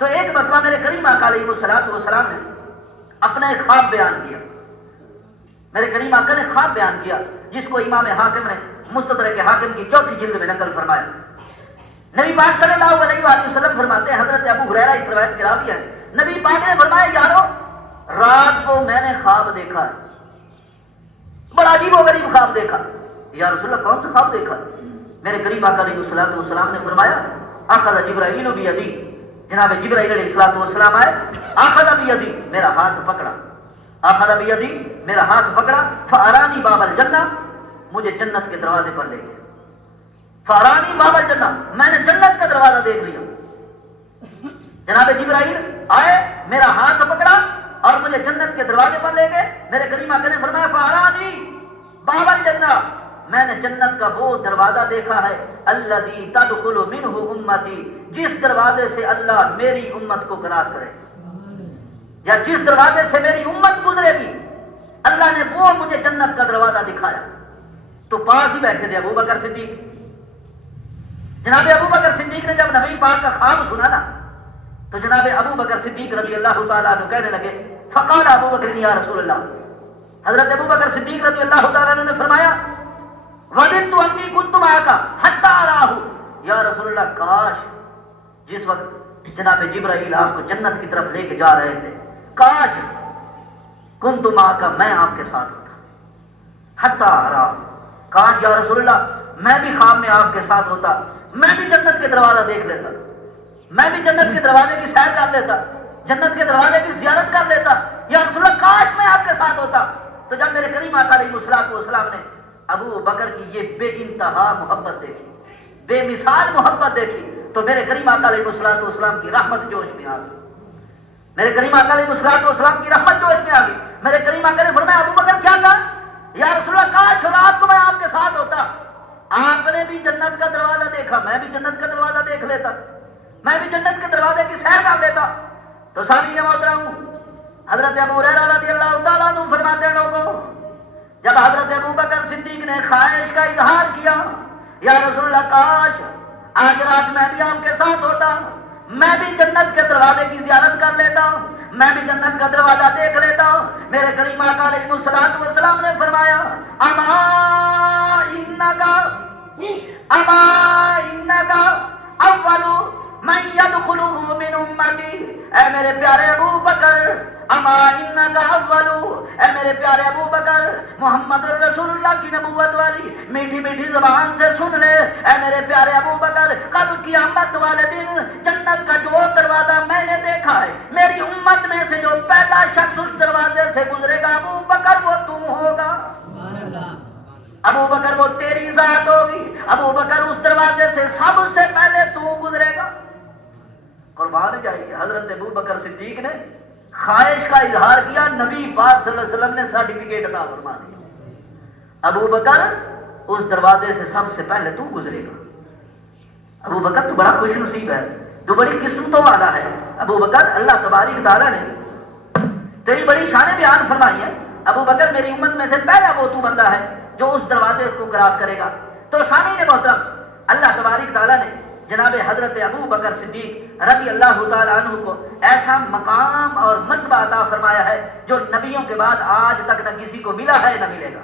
تو ایک مرتبہ میرے کریم آقا علیہ السلام نے اپنا ایک خواب بیان کیا. میرے کریم آقا نے خواب بیان کیا جس کو امام حاکم نے مستدرک حاکم کی 4 جلد میں نقل فرمایا. نبی پاک صلی اللہ علیہ وآلہ وسلم فرماتے ہیں، حضرت ابو ہریرہ اس روایت کے راوی ہیں، نبی پاک نے فرمایا یارو رات کو میں نے خواب دیکھا ہے، بڑا عجیب و غریب خواب دیکھا. یا رسول اللہ کون سا خواب دیکھا؟ میرے کریم آقا علیہ السلام نے فرمایا اخذ جبرائیل بیدی، جناب جبرائیل علیہ السلام آئے، اخذ بیدی میرا ہاتھ پکڑا، اخذ بیدی میرا ہاتھ پکڑا، فارانی باب الجنہ مجھے جنت کے دروازے پر لے گئے. فارانی باب الجنہ میں نے جنت کا دروازہ دیکھ لیا. جناب جبرائیل آئے، میرا ہاتھ پکڑا اور مجھے جنت کے دروازے پر لے گئے. میرے کریم آقا نے فرمایا فارانی باب الجنہ میں نے جنت کا وہ دروازہ دیکھا ہے الذی تدخل منہ امتی، جس دروازے سے اللہ میری امت کو کراس کرے یا جس دروازے سے میری امت گزرے گی، اللہ نے وہ مجھے جنت کا دروازہ دکھایا. تو پاس ہی بیٹھے تھے ابو بکر صدیق. جناب ابو بکر صدیق نے جب نبی پاک کا خواب سنا نا تو جناب ابو بکر صدیق رضی اللہ تعالیٰ عنہ کہنے لگے فقال ابو بکر یا رسول اللہ، حضرت ابو بکر صدیق رضی اللہ تعالیٰ عنہ نے فرمایا وددت انی کنت معک حتی اراہ، یا رسول اللہ کاش جس وقت جناب جبرائیل آپ کو جنت کی طرف لے کے جا رہے تھے، کاش کنت معک میں آپ کے ساتھ ہوتا، حتی اراہ، کاش یا رسول اللہ میں بھی خواب میں آپ کے ساتھ ہوتا، میں بھی جنت کے دروازہ دیکھ لیتا، میں بھی جنت کے دروازے کی سیر کر لیتا، جنت کے دروازے کی زیارت کر لیتا، یا رسول اللہ کاش میں آپ کے ساتھ ہوتا. تو جب میرے کریم آقا علیہ السلام نے ابو بکر کی یہ بے انتہا محبت دیکھی، بے مثال محبت دیکھی، تو میرے کریم آقا علیہ السلام کی رحمت جوش میں آ گئی. میرے کریم آقا علیہ السلام کی رحمت جوش میں آ گئی. میرے کریم آقا نے فرمایا ابو بکر کیا کہا؟ یا رسول اللہ کاش رات کو میں آپ کے ساتھ ہوتا، آپ نے بھی جنت کا دروازہ دیکھا، میں بھی جنت کا دروازہ دیکھ لیتا، میں بھی جنت کے دروازے کی سیر کر لیتا. تو سامعین محترم حضرت ابو ہریرہ رضی اللہ تعالیٰ عنہ فرماتے ہیں لوگوں جب حضرت ابو بکر صدیق نے خواہش کا اظہار کیا یا رسول اللہ کاش آج رات میں بھی آپ کے ساتھ ہوتا، میں بھی جنت کے دروازے کی زیارت کر لیتا، میں بھی جنت کا دروازہ دیکھ لیتا. میرے کریم آقا علیہ السلام نے فرمایا اما انکا اول من یدخلہ من امتی، اے میرے پیارے ابو بکر، اما انکا اول، اے میرے پیارے ابو بکر، محمد رسول اللہ کی نبوت والی میٹھی میٹھی زبان سے سن لے، اے میرے پیارے ابو بکر، کل قیامت والے دن جنت کا جو دروازہ میں نے دیکھا ہے، میری امت میں سے جو پہلا شخص اس دروازے سے گزرے گا ابو بکر وہ تم ہوگا. ابو بکر وہ تیری ذات ہوگی، ابو بکر اس دروازے سے سب سے پہلے تو گزرے گا. قربان جائیے حضرت ابو بکر صدیق نے خواہش کا اظہار کیا، نبی پاک صلی اللہ علیہ وسلم نے سرٹیفکیٹ عطا فرما دیا، ابو بکر اس دروازے سے سب سے پہلے تو گزرے گا. ابو بکر تو بڑا خوش نصیب ہے، تو بڑی قسمتوں والا ہے. ابو بکر اللہ تبارک تعالیٰ نے تیری بڑی شان بیان فرمائی ہے، ابو بکر میری امت میں سے پہلا وہ تو بندہ ہے جو اس دروازے کو کراس کرے گا. تو سامعین محترم اللہ تبارک تعالیٰ نے جناب حضرت ابو بکر صدیق رضی اللہ تعالیٰ عنہ کو ایسا مقام اور مرتبہ عطا فرمایا ہے جو نبیوں کے بعد آج تک نہ کسی کو ملا ہے نہ ملے گا.